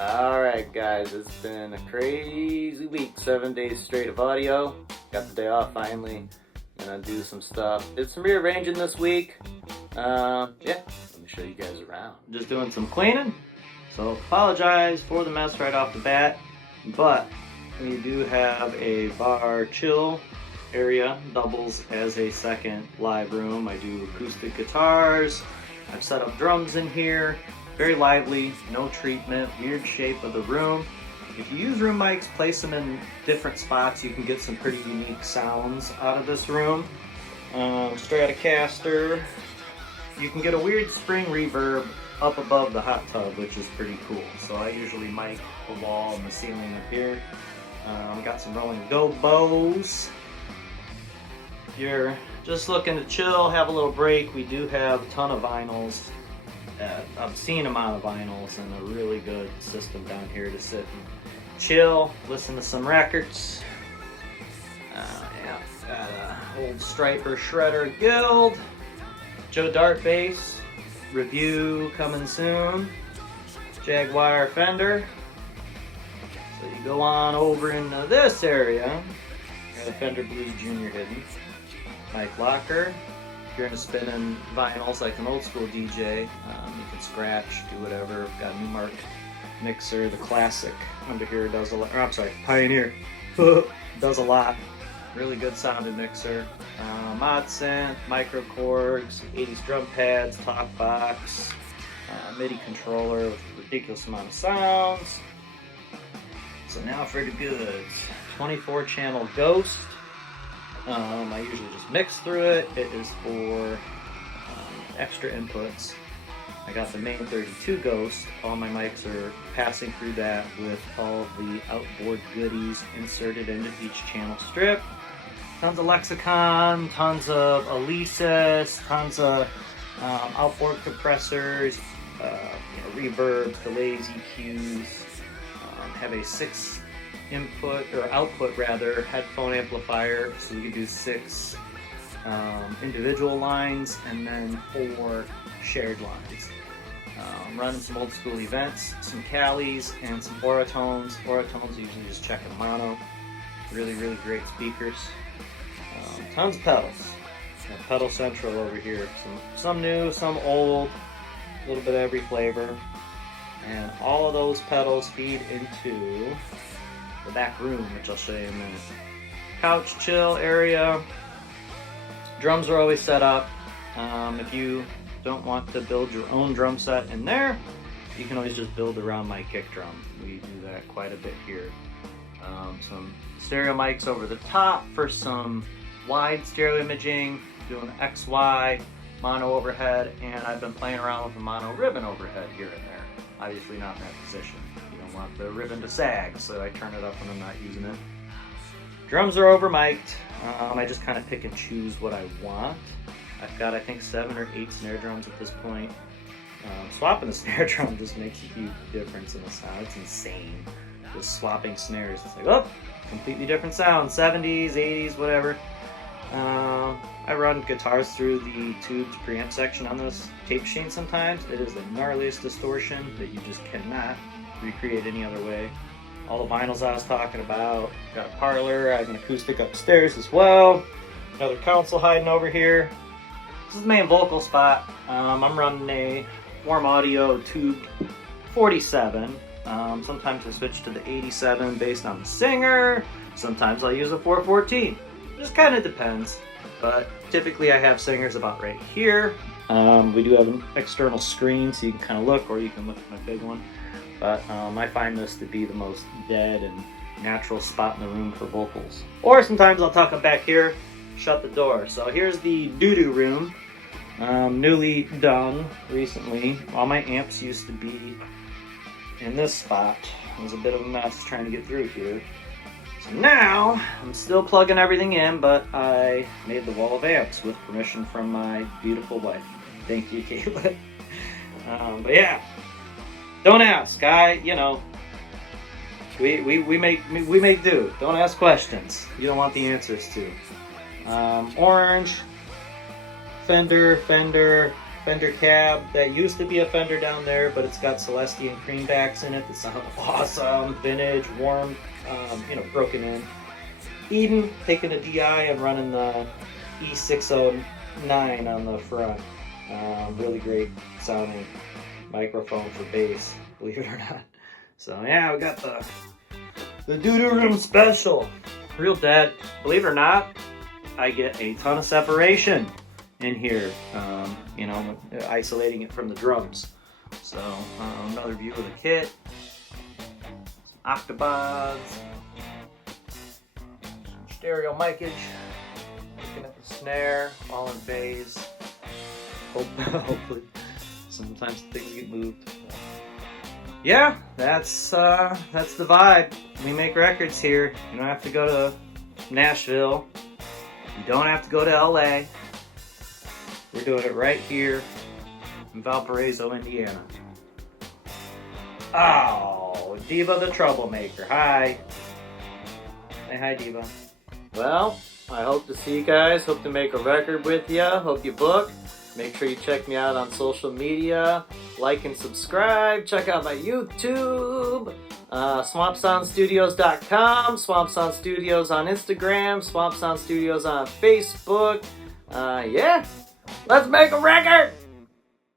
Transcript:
Alright guys, it's been a crazy week, 7 days straight of audio. Got the day off finally, gonna do some stuff. Did some rearranging this week. Yeah, let me show you guys around. Just doing some cleaning, so apologize for the mess right off the bat, but we do have a bar chill area, doubles as a second live room. I do acoustic guitars, I've set up drums in here. Very lively, no treatment, weird shape of the room. If you use room mics, place them in different spots, you can get some pretty unique sounds out of this room. Stratocaster. You can get a weird spring reverb up above the hot tub, which is pretty cool. So I usually mic the wall and the ceiling up here. Got some rolling gobos. If you're just looking to chill, have a little break, we do have a ton of vinyls. Obscene amount of vinyls and a really good system down here to sit and chill, listen to some records. Yeah, got a old Striper Shredder Guild, Joe Dart bass, review coming soon, Jaguar Fender. So you go on over into this area, got a Fender Blues Junior hidden, mic locker. If you're into spinning vinyls like an old school DJ, you can scratch, do whatever. Got a Newmark mixer, the classic under here does a lot, or I'm sorry, Pioneer does a lot. Really good sounding mixer. Mod synth, micro cords, 80s drum pads, talk box, MIDI controller with a ridiculous amount of sounds. So now for the goods. 24 channel Ghost. I usually just mix through it. It is for extra inputs. I got the main 32 Ghost. All my mics are passing through that with all of the outboard goodies inserted into each channel strip. Tons of Lexicon, tons of Alesis, tons of outboard compressors, reverbs, delays, EQs. Have a 6 input or output rather headphone amplifier, so we can do 6 individual lines and then 4 shared lines. Running some old school events, some Calis and some Oratones. Oratones are usually just checking mono. Really great speakers. Tons of pedals. Got Pedal Central over here. Some new, some old, a little bit of every flavor. And all of those pedals feed into the back room, which I'll show you in a minute. Couch chill area. Drums are always set up. If you don't want to build your own drum set in there, you can always just build around my kick drum. We do that quite a bit here. Some stereo mics over the top for some wide stereo imaging, doing XY, mono overhead, and I've been playing around with a mono ribbon overhead here and there. Obviously not in that position. You don't want the ribbon to sag, so I turn it up when I'm not using it. Drums are over mic'd. I just kind of pick and choose what I want. I've got, I think, 7 or 8 snare drums at this point. Swapping the snare drum just makes a huge difference in the sound. It's insane. Just swapping snares. It's like, oh, completely different sound. 70s, 80s, whatever. I run guitars through the tubed preamp section on this tape machine sometimes. It is the gnarliest distortion that you just cannot recreate any other way. All the vinyls I was talking about. Got a parlor, I have an acoustic upstairs as well. Another console hiding over here. This is the main vocal spot. I'm running a Warm Audio tubed 47. Sometimes I switch to the 87 based on the singer. Sometimes I'll use a 414. Just kind of depends, but typically I have singers about right here. We do have an external screen so you can kind of look, or you can look at my big one. But I find this to be the most dead and natural spot in the room for vocals. Or sometimes I'll tuck them back here, shut the door. So here's the doo-doo room, newly done recently. All my amps used to be in this spot. It was a bit of a mess trying to get through here. So now, I'm still plugging everything in, but I made the wall of amps with permission from my beautiful wife. Thank you, Caitlin. But yeah, don't ask. We make do. Don't ask questions you don't want the answers to. Orange, Fender, Fender cab that used to be a Fender down there, but it's got Celestian creambacks in it that sound awesome, vintage, warm, broken in. Eden, taking a DI and running the E609 on the front. Really great sounding microphone for bass, believe it or not. So yeah, we got the doo-doo room special. Real dead. Believe it or not, I get a ton of separation in here, isolating it from the drums. So another view of the kit. Some octopods. Stereo micage. Looking at the snare, all in phase. Hopefully. Sometimes things get moved. Yeah, that's the vibe. We make records here. You don't have to go to Nashville. You don't have to go to LA. We're doing it right here in Valparaiso, Indiana. Oh, Diva the Troublemaker. Hi. Say hi, Diva. Well, I hope to see you guys. Hope to make a record with you. Hope you book. Make sure you check me out on social media. Like and subscribe. Check out my YouTube. SwampSoundStudios.com. Swamp Sound Studios on Instagram. Swamp Sound Studios on Facebook. Yeah. Let's make a record!